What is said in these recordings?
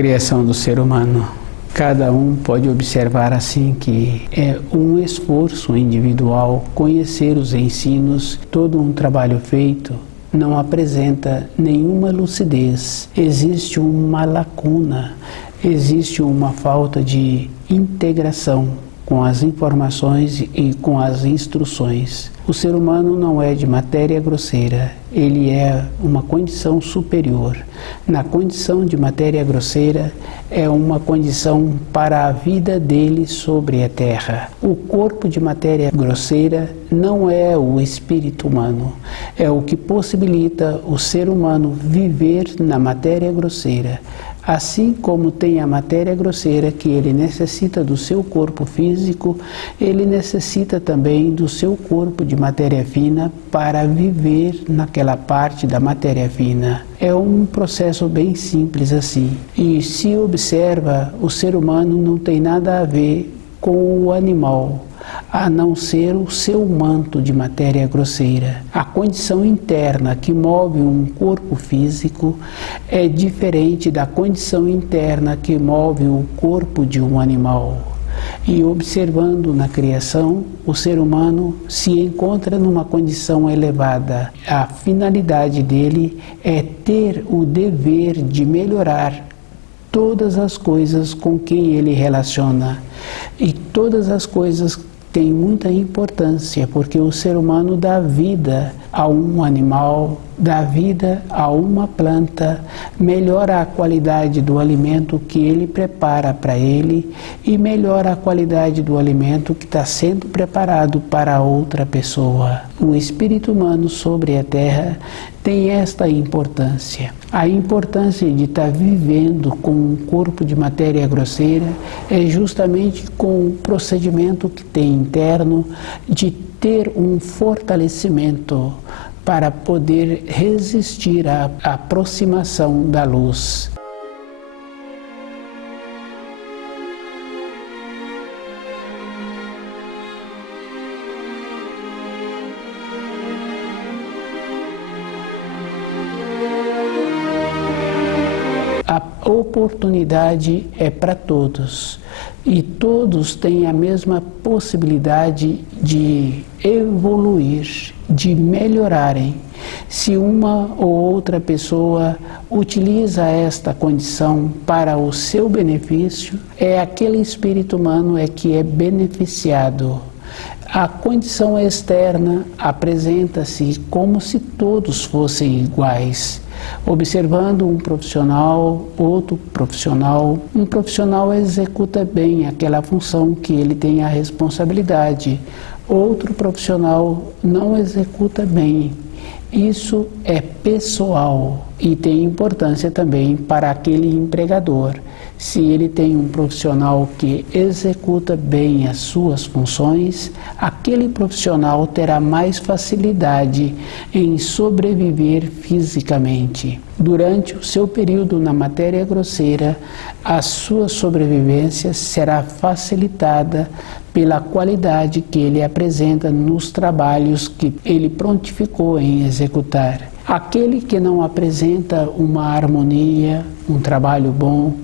criação do ser humano. Cada um pode observar assim que é um esforço individual conhecer os ensinos, todo um trabalho feito não apresenta nenhuma lucidez, existe uma lacuna, existe uma falta de integração com as informações e com as instruções. O ser humano não é de matéria grosseira, ele é uma condição superior. Na condição de matéria grosseira, é uma condição para a vida dele sobre a terra. O corpo de matéria grosseira não é o espírito humano, é o que possibilita o ser humano viver na matéria grosseira. Assim como tem a matéria grosseira que ele necessita do seu corpo físico, ele necessita também do seu corpo de matéria fina para viver naquela parte da matéria fina. É um processo bem simples assim. E se observa, o ser humano não tem nada a ver com o animal, a não ser o seu manto de matéria grosseira. A condição interna que move um corpo físico é diferente da condição interna que move o corpo de um animal. E observando na criação, o ser humano se encontra numa condição elevada. A finalidade dele é ter o dever de melhorar todas as coisas com quem ele relaciona. E todas as coisas têm muita importância, porque o ser humano dá vida a um animal, dá vida a uma planta, melhora a qualidade do alimento que ele prepara para ele e melhora a qualidade do alimento que está sendo preparado para outra pessoa. O espírito humano sobre a terra tem esta importância. A importância de estar vivendo com um corpo de matéria grosseira é justamente com o procedimento que tem interno de ter um fortalecimento para poder resistir à aproximação da luz. A oportunidade é para todos e todos têm a mesma possibilidade de evoluir, de melhorarem. Se uma ou outra pessoa utiliza esta condição para o seu benefício, é aquele espírito humano que é beneficiado. A condição externa apresenta-se como se todos fossem iguais. Observando um profissional, outro profissional, um profissional executa bem aquela função que ele tem a responsabilidade, outro profissional não executa bem. Isso é pessoal e tem importância também para aquele empregador. Se ele tem um profissional que executa bem as suas funções, aquele profissional terá mais facilidade em sobreviver fisicamente. Durante o seu período na matéria grosseira, a sua sobrevivência será facilitada pela qualidade que ele apresenta nos trabalhos que ele prontificou em executar. Aquele que não apresenta uma harmonia, um trabalho bom,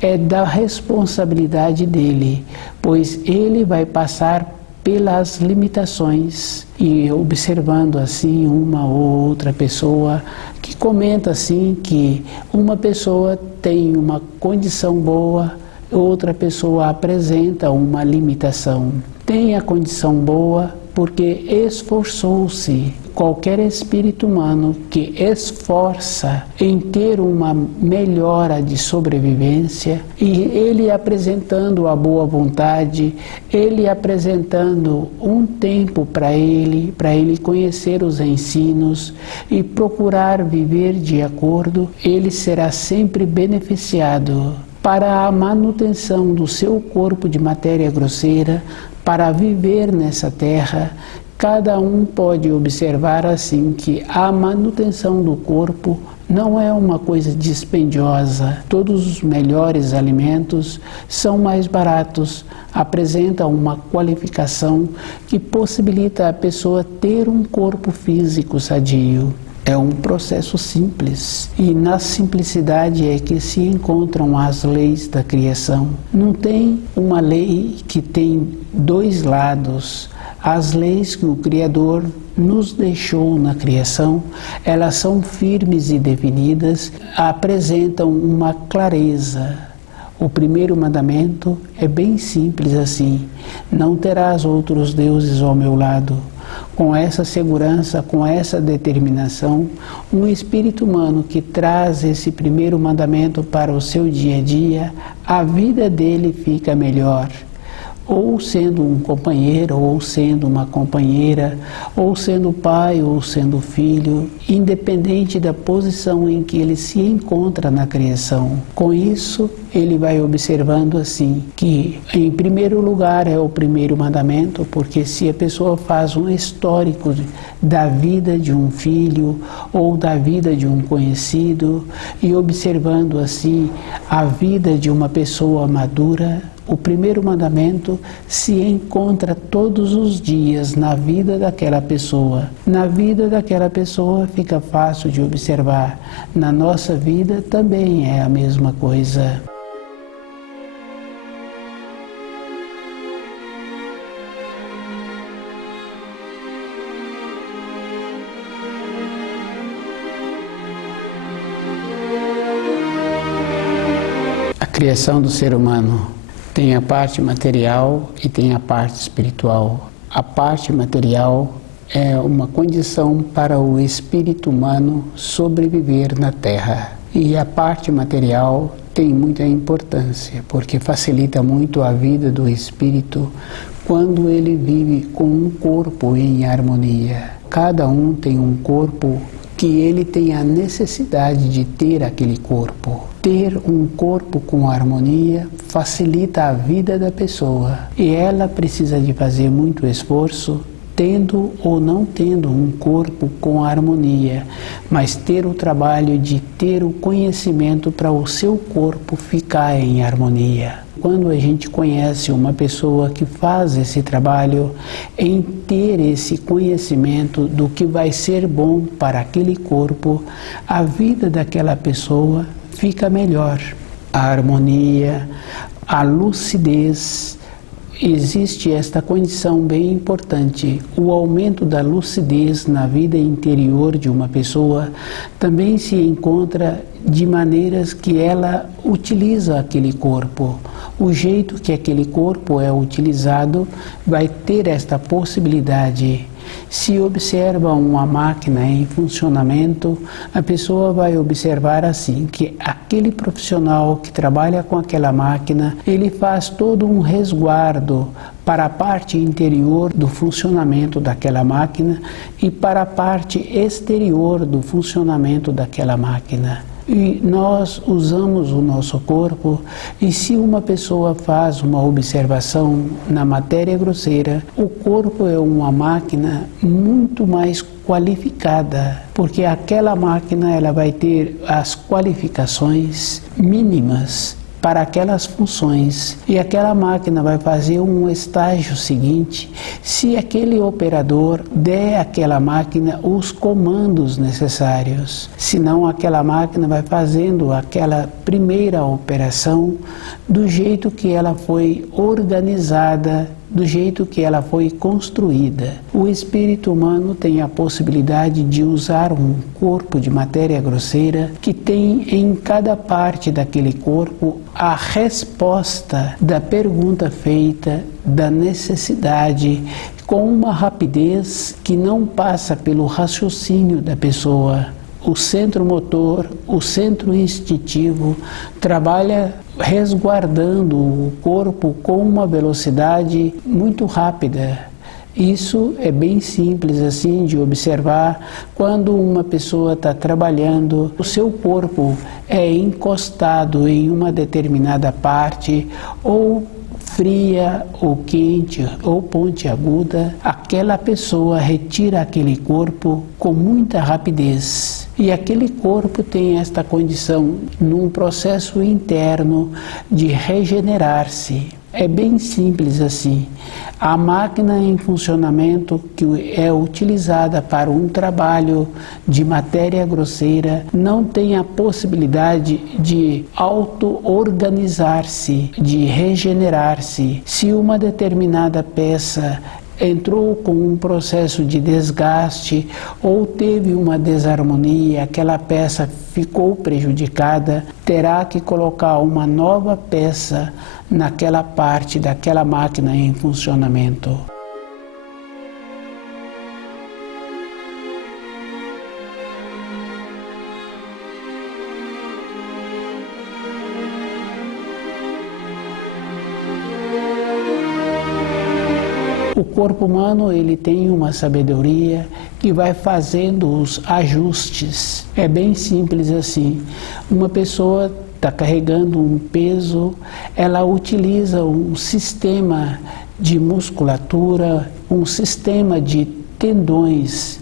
é da responsabilidade dele, pois ele vai passar pelas limitações. E observando assim uma ou outra pessoa que comenta assim que uma pessoa tem uma condição boa, outra pessoa apresenta uma limitação. Tem a condição boa porque esforçou-se. Qualquer espírito humano que esforça em ter uma melhora de sobrevivência, e ele apresentando a boa vontade, ele apresentando um tempo para ele conhecer os ensinos e procurar viver de acordo, ele será sempre beneficiado para a manutenção do seu corpo de matéria grosseira, para viver nessa terra. Cada um pode observar assim que a manutenção do corpo não é uma coisa dispendiosa. Todos os melhores alimentos são mais baratos, apresentam uma qualificação que possibilita a pessoa ter um corpo físico sadio. É um processo simples, e na simplicidade é que se encontram as leis da criação. Não tem uma lei que tem dois lados. As leis que o Criador nos deixou na criação, elas são firmes e definidas, apresentam uma clareza. O primeiro mandamento é bem simples assim: não terás outros deuses ao meu lado. Com essa segurança, com essa determinação, um espírito humano que traz esse primeiro mandamento para o seu dia a dia, a vida dele fica melhor. Ou sendo um companheiro, ou sendo uma companheira, ou sendo pai, ou sendo filho, independente da posição em que ele se encontra na criação. Com isso, ele vai observando assim, que em primeiro lugar é o primeiro mandamento, porque se a pessoa faz um histórico da vida de um filho, ou da vida de um conhecido, e observando assim a vida de uma pessoa madura, o primeiro mandamento se encontra todos os dias na vida daquela pessoa. Na vida daquela pessoa fica fácil de observar. Na nossa vida também é a mesma coisa. A criação do ser humano tem a parte material e tem a parte espiritual. A parte material é uma condição para o espírito humano sobreviver na Terra. E a parte material tem muita importância, porque facilita muito a vida do espírito quando ele vive com um corpo em harmonia. Cada um tem um corpo que ele tem a necessidade de ter aquele corpo. Ter um corpo com harmonia facilita a vida da pessoa, e ela precisa de fazer muito esforço, tendo ou não tendo um corpo com harmonia, mas ter o trabalho de ter o conhecimento para o seu corpo ficar em harmonia. Quando a gente conhece uma pessoa que faz esse trabalho em ter esse conhecimento do que vai ser bom para aquele corpo, a vida daquela pessoa fica melhor. A harmonia, a lucidez, existe esta condição bem importante. O aumento da lucidez na vida interior de uma pessoa também se encontra de maneiras que ela utiliza aquele corpo. O jeito que aquele corpo é utilizado vai ter esta possibilidade. Se observa uma máquina em funcionamento, a pessoa vai observar assim, que aquele profissional que trabalha com aquela máquina, ele faz todo um resguardo para a parte interior do funcionamento daquela máquina e para a parte exterior do funcionamento daquela máquina. E nós usamos o nosso corpo, e se uma pessoa faz uma observação na matéria grosseira, o corpo é uma máquina muito mais qualificada, porque aquela máquina ela vai ter as qualificações mínimas para aquelas funções, e aquela máquina vai fazer um estágio seguinte se aquele operador der àquela máquina os comandos necessários. Senão aquela máquina vai fazendo aquela primeira operação do jeito que ela foi organizada, do jeito que ela foi construída. O espírito humano tem a possibilidade de usar um corpo de matéria grosseira que tem em cada parte daquele corpo a resposta da pergunta feita, da necessidade, com uma rapidez que não passa pelo raciocínio da pessoa. O centro motor, o centro instintivo trabalha resguardando o corpo com uma velocidade muito rápida. Isso é bem simples assim de observar quando uma pessoa está trabalhando, o seu corpo é encostado em uma determinada parte, ou fria, ou quente, ou pontiaguda, aquela pessoa retira aquele corpo com muita rapidez. E aquele corpo tem esta condição, num processo interno de regenerar-se. É bem simples assim. A máquina em funcionamento que é utilizada para um trabalho de matéria grosseira não tem a possibilidade de auto-organizar-se, de regenerar-se. Se uma determinada peça entrou com um processo de desgaste ou teve uma desarmonia, aquela peça ficou prejudicada, terá que colocar uma nova peça naquela parte daquela máquina em funcionamento. O corpo humano ele tem uma sabedoria que vai fazendo os ajustes. É bem simples assim. Uma pessoa está carregando um peso, ela utiliza um sistema de musculatura, um sistema de tendões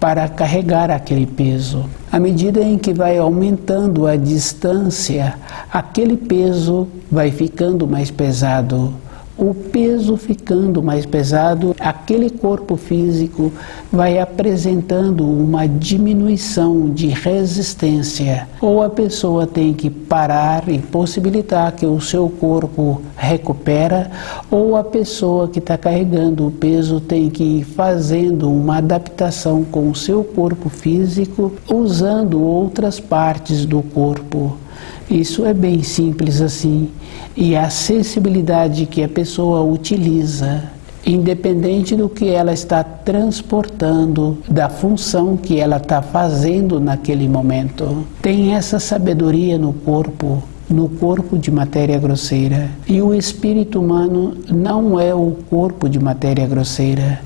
para carregar aquele peso. À medida em que vai aumentando a distância, aquele peso vai ficando mais pesado. O peso ficando mais pesado, aquele corpo físico vai apresentando uma diminuição de resistência. Ou a pessoa tem que parar e possibilitar que o seu corpo recupera, ou a pessoa que está carregando o peso tem que ir fazendo uma adaptação com o seu corpo físico, usando outras partes do corpo. Isso é bem simples assim. E a sensibilidade que a pessoa utiliza, independente do que ela está transportando, da função que ela está fazendo naquele momento, tem essa sabedoria no corpo de matéria grosseira. E o espírito humano não é o corpo de matéria grosseira.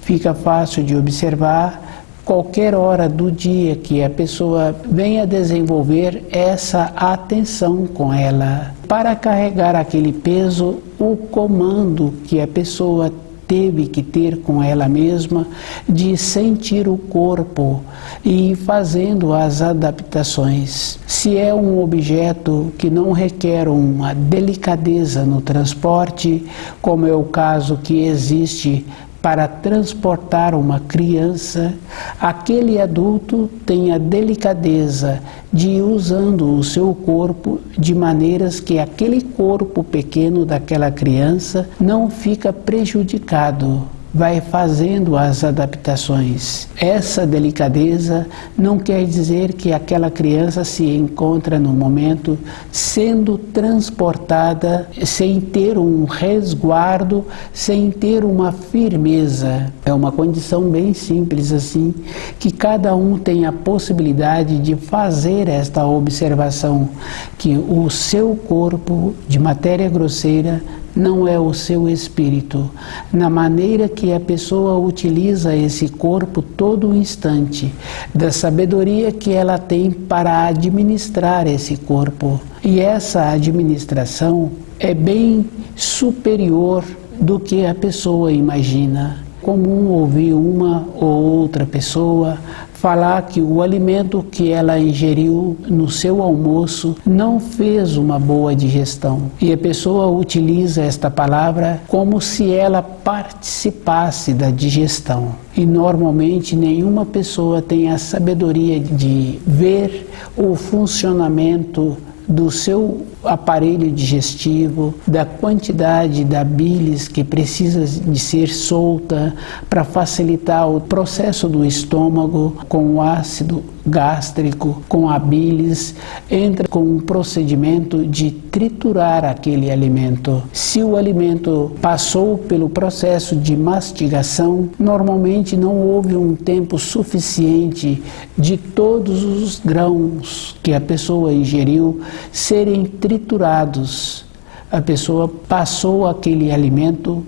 Fica fácil de observar. Qualquer hora do dia que a pessoa venha desenvolver essa atenção com ela. Para carregar aquele peso, o comando que a pessoa teve que ter com ela mesma de sentir o corpo e ir fazendo as adaptações. Se é um objeto que não requer uma delicadeza no transporte, como é o caso que existe para transportar uma criança, aquele adulto tem a delicadeza de ir usando o seu corpo de maneiras que aquele corpo pequeno daquela criança não fica prejudicado. Vai fazendo as adaptações. Essa delicadeza não quer dizer que aquela criança se encontra no momento sendo transportada sem ter um resguardo, sem ter uma firmeza. É uma condição bem simples assim, que cada um tem a possibilidade de fazer esta observação, que o seu corpo de matéria grosseira não é o seu espírito. Na maneira que a pessoa utiliza esse corpo todo o instante, da sabedoria que ela tem para administrar esse corpo. E essa administração é bem superior do que a pessoa imagina. Comum ouvir uma ou outra pessoa falar que o alimento que ela ingeriu no seu almoço não fez uma boa digestão. E a pessoa utiliza esta palavra como se ela participasse da digestão. E normalmente nenhuma pessoa tem a sabedoria de ver o funcionamento do seu aparelho digestivo, da quantidade da bilis que precisa de ser solta para facilitar o processo do estômago com o ácido gástrico, com a bilis, entra com um procedimento de triturar aquele alimento. Se o alimento passou pelo processo de mastigação, normalmente não houve um tempo suficiente de todos os grãos que a pessoa ingeriu serem triturados. A pessoa passou aquele alimento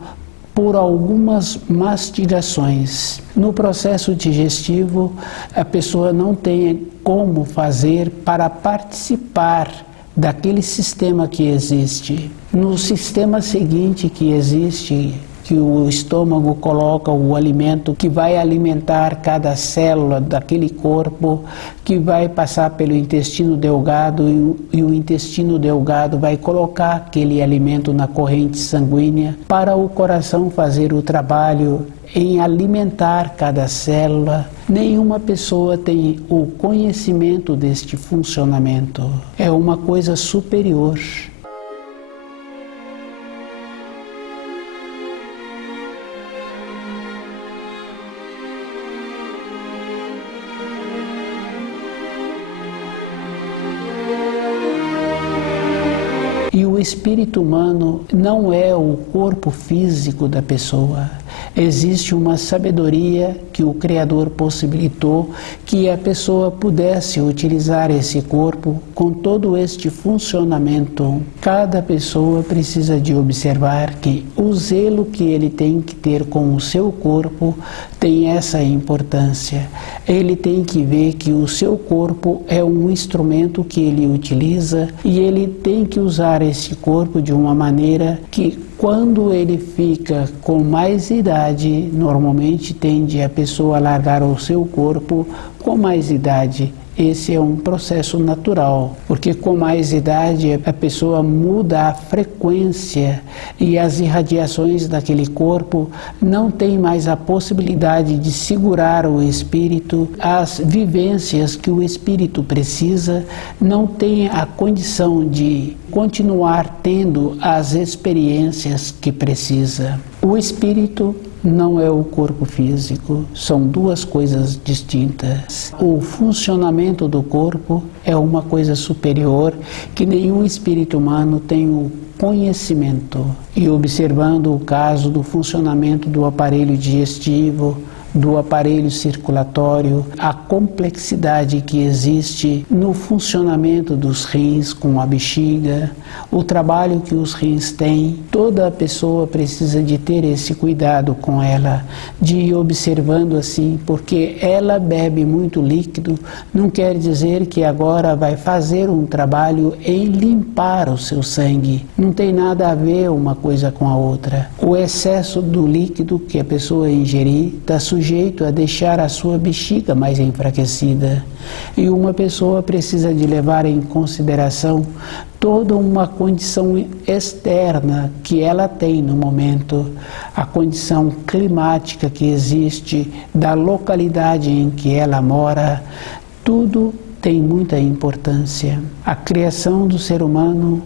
por algumas mastigações. No processo digestivo, a pessoa não tem como fazer para participar daquele sistema que existe. No sistema seguinte que existe, que o estômago coloca o alimento que vai alimentar cada célula daquele corpo, que vai passar pelo intestino delgado e o intestino delgado vai colocar aquele alimento na corrente sanguínea para o coração fazer o trabalho em alimentar cada célula. Nenhuma pessoa tem o conhecimento deste funcionamento. É uma coisa superior. E o espírito humano não é o corpo físico da pessoa. Existe uma sabedoria que o Criador possibilitou que a pessoa pudesse utilizar esse corpo com todo este funcionamento. Cada pessoa precisa de observar que o zelo que ele tem que ter com o seu corpo tem essa importância. Ele tem que ver que o seu corpo é um instrumento que ele utiliza e ele tem que usar esse corpo de uma maneira que, quando ele fica com mais idade, normalmente tende a pessoa a largar o seu corpo com mais idade. Esse é um processo natural, porque com mais idade a pessoa muda a frequência e as irradiações daquele corpo não tem mais a possibilidade de segurar o espírito, as vivências que o espírito precisa, não tem a condição de continuar tendo as experiências que precisa. O espírito não é o corpo físico, são duas coisas distintas. O funcionamento do corpo é uma coisa superior que nenhum espírito humano tem o conhecimento. E observando o caso do funcionamento do aparelho digestivo, do aparelho circulatório, a complexidade que existe no funcionamento dos rins com a bexiga, o trabalho que os rins têm, toda pessoa precisa de ter esse cuidado com ela, de ir observando assim, porque ela bebe muito líquido, não quer dizer que agora vai fazer um trabalho em limpar o seu sangue. Não tem nada a ver uma coisa com a outra. O excesso do líquido que a pessoa ingerir está sujeito a deixar a sua bexiga mais enfraquecida. E uma pessoa precisa de levar em consideração toda uma condição externa que ela tem no momento, a condição climática que existe, da localidade em que ela mora, tudo tem muita importância. A criação do ser humano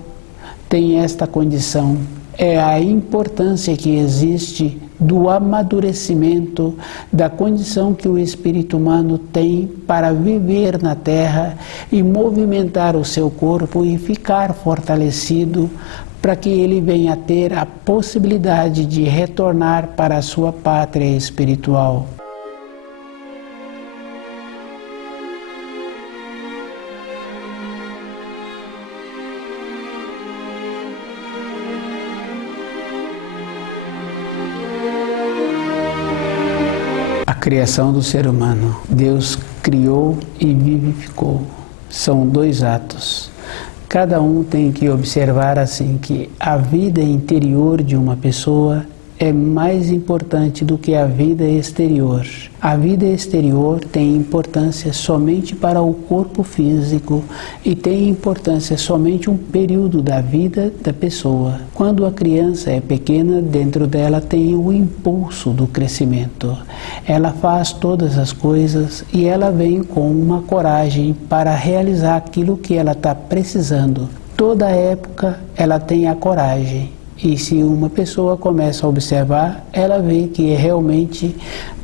tem esta condição. É a importância que existe do amadurecimento da condição que o espírito humano tem para viver na Terra e movimentar o seu corpo e ficar fortalecido para que ele venha a ter a possibilidade de retornar para a sua pátria espiritual. A criação do ser humano. Deus criou e vivificou. São dois atos. Cada um tem que observar assim que a vida interior de uma pessoa é mais importante do que a vida exterior. A vida exterior tem importância somente para o corpo físico e tem importância somente um período da vida da pessoa. Quando a criança é pequena, dentro dela tem o impulso do crescimento. Ela faz todas as coisas e ela vem com uma coragem para realizar aquilo que ela está precisando. Toda época ela tem a coragem. E se uma pessoa começa a observar, ela vê que realmente,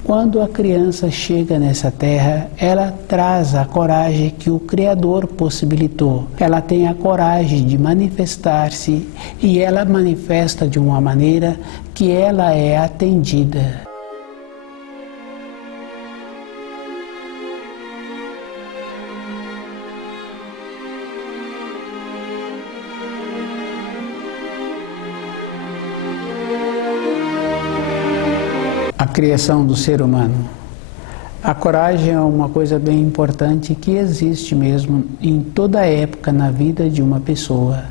quando a criança chega nessa terra, ela traz a coragem que o Criador possibilitou. Ela tem a coragem de manifestar-se e ela manifesta de uma maneira que ela é atendida. A criação do ser humano. A coragem é uma coisa bem importante que existe mesmo em toda época na vida de uma pessoa.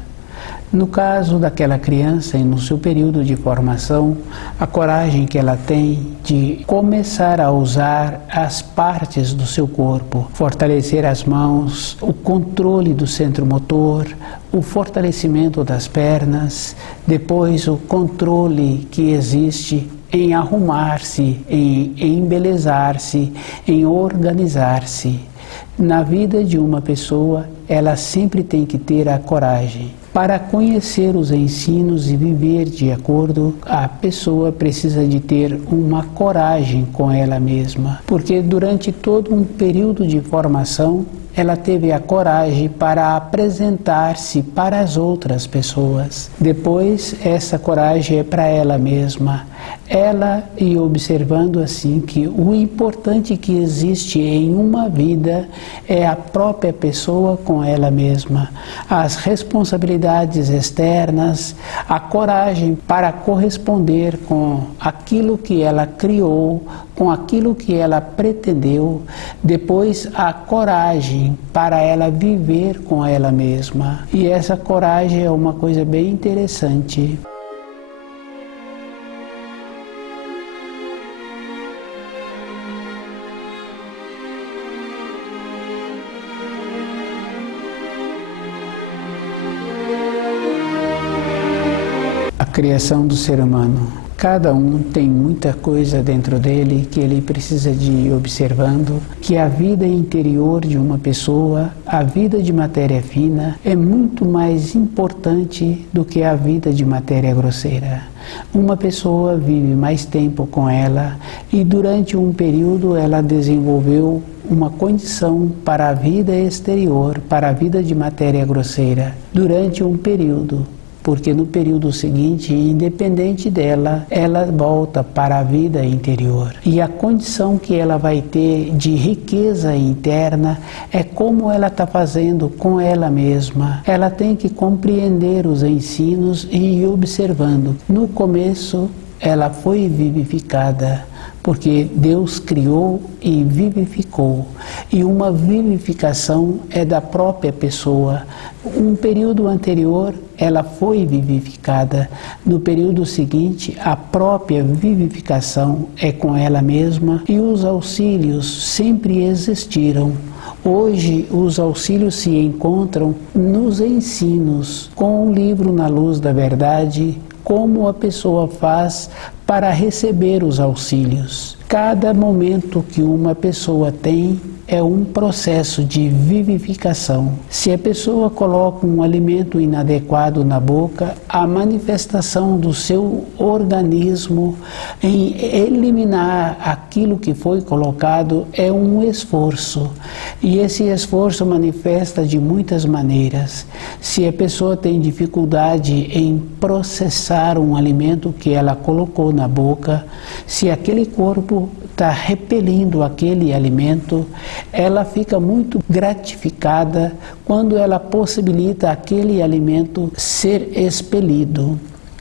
No caso daquela criança e no seu período de formação, a coragem que ela tem de começar a usar as partes do seu corpo, fortalecer as mãos, o controle do centro motor, o fortalecimento das pernas, depois o controle que existe em arrumar-se, em embelezar-se, em organizar-se. Na vida de uma pessoa, ela sempre tem que ter a coragem. Para conhecer os ensinos e viver de acordo, a pessoa precisa de ter uma coragem com ela mesma, porque durante todo um período de formação, ela teve a coragem para apresentar-se para as outras pessoas. Depois, essa coragem é para ela mesma. Ela e observando assim que o importante que existe em uma vida é a própria pessoa com ela mesma. As responsabilidades externas, a coragem para corresponder com aquilo que ela criou, com aquilo que ela pretendeu, depois a coragem para ela viver com ela mesma. E essa coragem é uma coisa bem interessante. A criação do ser humano. Cada um tem muita coisa dentro dele que ele precisa de ir observando, que a vida interior de uma pessoa, a vida de matéria fina, é muito mais importante do que a vida de matéria grosseira. Uma pessoa vive mais tempo com ela e durante um período ela desenvolveu uma condição para a vida exterior, para a vida de matéria grosseira, durante um período. Porque no período seguinte, independente dela, ela volta para a vida interior. E a condição que ela vai ter de riqueza interna é como ela está fazendo com ela mesma. Ela tem que compreender os ensinos e ir observando. No começo, ela foi vivificada, porque Deus criou e vivificou. E uma vivificação é da própria pessoa. Um período anterior, ela foi vivificada. No período seguinte, a própria vivificação é com ela mesma e os auxílios sempre existiram. Hoje, os auxílios se encontram nos ensinos, com o livro Na Luz da Verdade, como a pessoa faz para receber os auxílios. Cada momento que uma pessoa tem é um processo de vivificação. Se a pessoa coloca um alimento inadequado na boca, a manifestação do seu organismo em eliminar aquilo que foi colocado é um esforço. E esse esforço manifesta de muitas maneiras. Se a pessoa tem dificuldade em processar um alimento que ela colocou na boca, se aquele corpo está repelindo aquele alimento, ela fica muito gratificada quando ela possibilita aquele alimento ser expelido.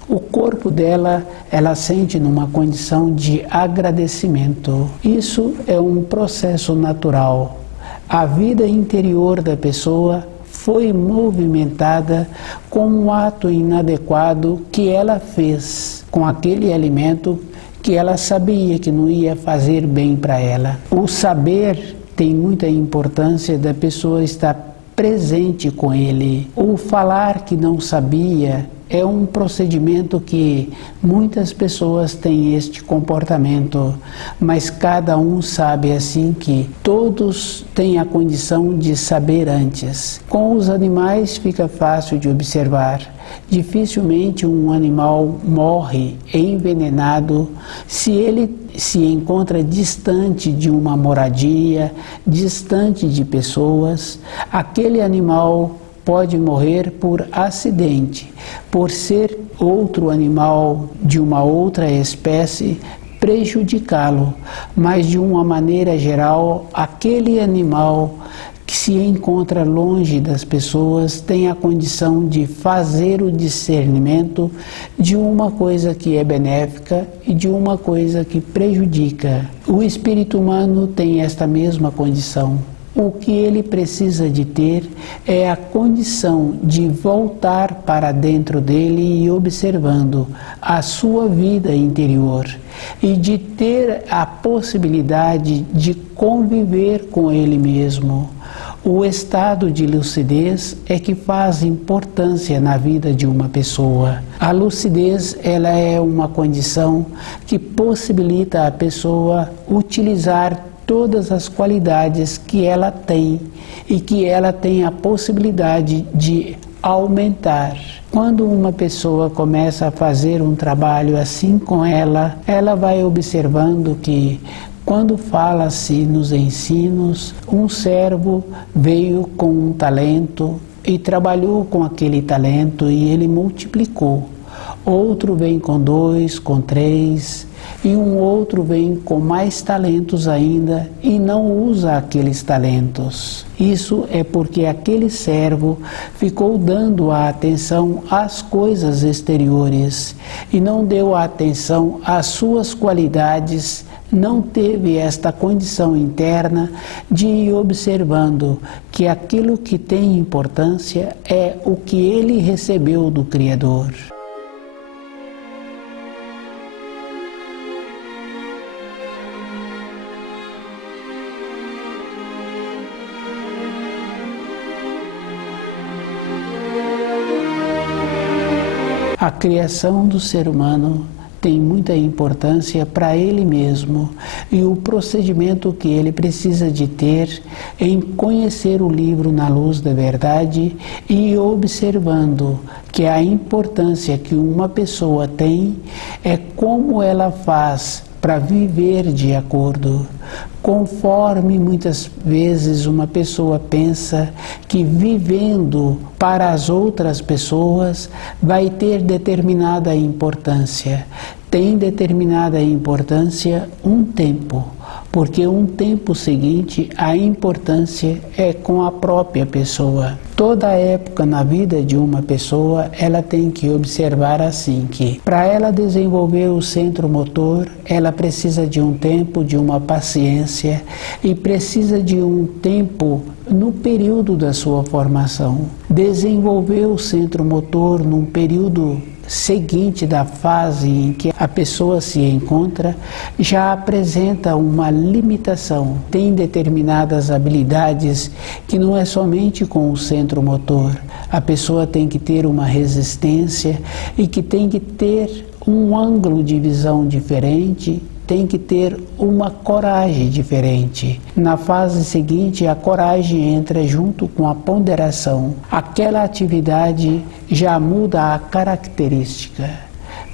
O corpo dela, ela sente numa condição de agradecimento. Isso é um processo natural. A vida interior da pessoa foi movimentada com um ato inadequado que ela fez com aquele alimento que ela sabia que não ia fazer bem para ela. O saber tem muita importância da pessoa estar presente com ele. O falar que não sabia é um procedimento que muitas pessoas têm este comportamento, mas cada um sabe assim que todos têm a condição de saber antes. Com os animais fica fácil de observar. Dificilmente um animal morre envenenado se ele se encontra distante de uma moradia, distante de pessoas. Aquele animal pode morrer por acidente, por ser outro animal de uma outra espécie prejudicá-lo, mas de uma maneira geral, aquele animal que se encontra longe das pessoas tem a condição de fazer o discernimento de uma coisa que é benéfica e de uma coisa que prejudica. O espírito humano tem esta mesma condição. O que ele precisa de ter é a condição de voltar para dentro dele e observando a sua vida interior e de ter a possibilidade de conviver com ele mesmo. O estado de lucidez é que faz importância na vida de uma pessoa. A lucidez, ela é uma condição que possibilita a pessoa utilizar todas as qualidades que ela tem e que ela tem a possibilidade de aumentar. Quando uma pessoa começa a fazer um trabalho assim com ela, ela vai observando que quando fala-se nos ensinos, um servo veio com um talento e trabalhou com aquele talento e ele multiplicou. Outro vem com 2, com 3, e um outro vem com mais talentos ainda e não usa aqueles talentos. Isso é porque aquele servo ficou dando a atenção às coisas exteriores e não deu a atenção às suas qualidades, não teve esta condição interna de ir observando que aquilo que tem importância é o que ele recebeu do Criador. A criação do ser humano tem muita importância para ele mesmo e o procedimento que ele precisa de ter em conhecer o livro na luz da verdade e observando que a importância que uma pessoa tem é como ela faz para viver de acordo. Conforme muitas vezes uma pessoa pensa que vivendo para as outras pessoas vai ter determinada importância. Tem determinada importância um tempo, porque um tempo seguinte a importância é com a própria pessoa. Toda época na vida de uma pessoa, ela tem que observar assim que, para ela desenvolver o centro motor, ela precisa de um tempo, de uma paciência e precisa de um tempo no período da sua formação. Desenvolver o centro motor num período seguinte da fase em que a pessoa se encontra, já apresenta uma limitação. Tem determinadas habilidades que não é somente com o centro motor. A pessoa tem que ter uma resistência e que tem que ter um ângulo de visão diferente, tem que ter uma coragem diferente. Na fase seguinte, a coragem entra junto com a ponderação. Aquela atividade já muda a característica.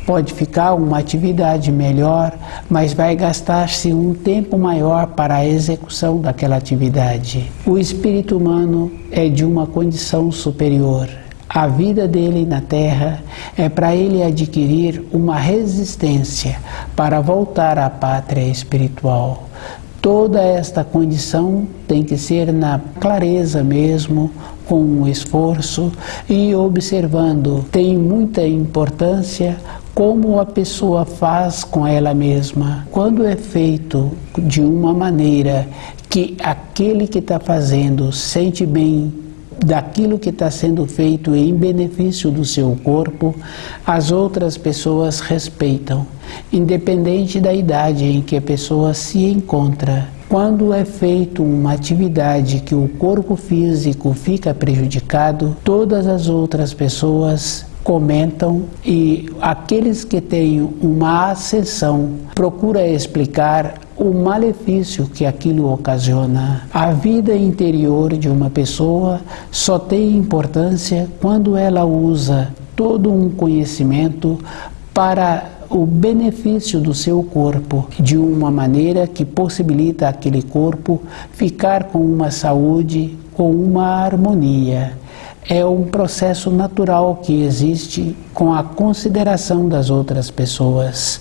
Pode ficar uma atividade melhor, mas vai gastar-se um tempo maior para a execução daquela atividade. O espírito humano é de uma condição superior. A vida dele na Terra é para ele adquirir uma resistência para voltar à pátria espiritual. Toda esta condição tem que ser na clareza mesmo, com um esforço e observando. Tem muita importância como a pessoa faz com ela mesma. Quando é feito de uma maneira que aquele que está fazendo sente bem daquilo que está sendo feito em benefício do seu corpo, as outras pessoas respeitam, independente da idade em que a pessoa se encontra. Quando é feito uma atividade que o corpo físico fica prejudicado, todas as outras pessoas comentam e aqueles que têm uma ascensão procuram explicar o malefício que aquilo ocasiona. A vida interior de uma pessoa só tem importância quando ela usa todo um conhecimento para o benefício do seu corpo, de uma maneira que possibilita aquele corpo ficar com uma saúde, com uma harmonia. É um processo natural que existe com a consideração das outras pessoas.